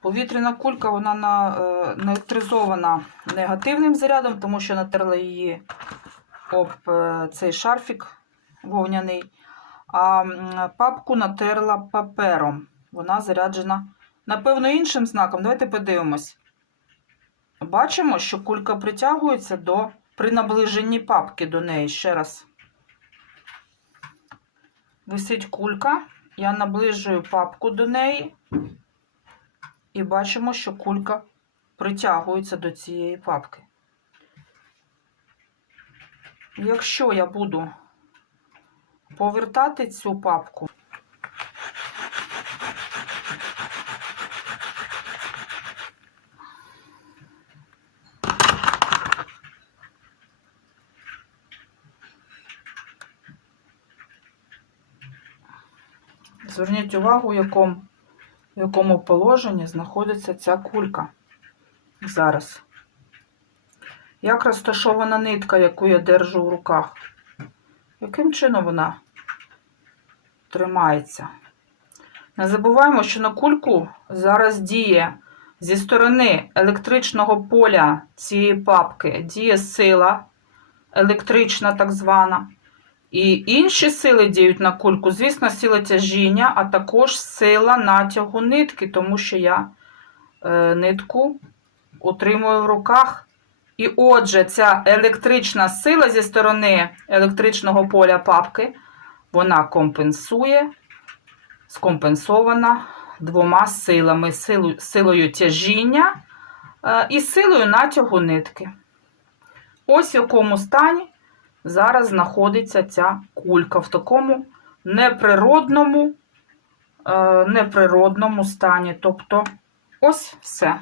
Повітряна кулька вона на, е, наелектризована негативним зарядом, тому що натерла її об е, цей шарфік вовняний. А папку натерла папером. Вона заряджена, напевно, іншим знаком. Давайте подивимось. Бачимо, що кулька притягується до при наближенні папки до неї. Ще раз. Висить кулька. Я наближую папку до неї. І бачимо, що кулька притягується до цієї папки. Якщо я буду повертати цю папку, зверніть увагу, якому, в якому положенні знаходиться ця кулька зараз. Як розташована нитка, яку я держу в руках? Яким чином вона тримається? Не забуваємо, що на кульку зараз діє зі сторони електричного поля цієї папки діє сила електрична, так звана. І інші сили діють на кульку, звісно, сила тяжіння, а також сила натягу нитки, тому що я е, нитку утримую в руках. І отже, ця електрична сила зі сторони електричного поля папки, вона компенсує, скомпенсована двома силами: силою, тяжіння е, і силою натягу нитки. Ось в якому стані зараз знаходиться ця кулька в такому неприродному, е, неприродному стані. Тобто, ось все.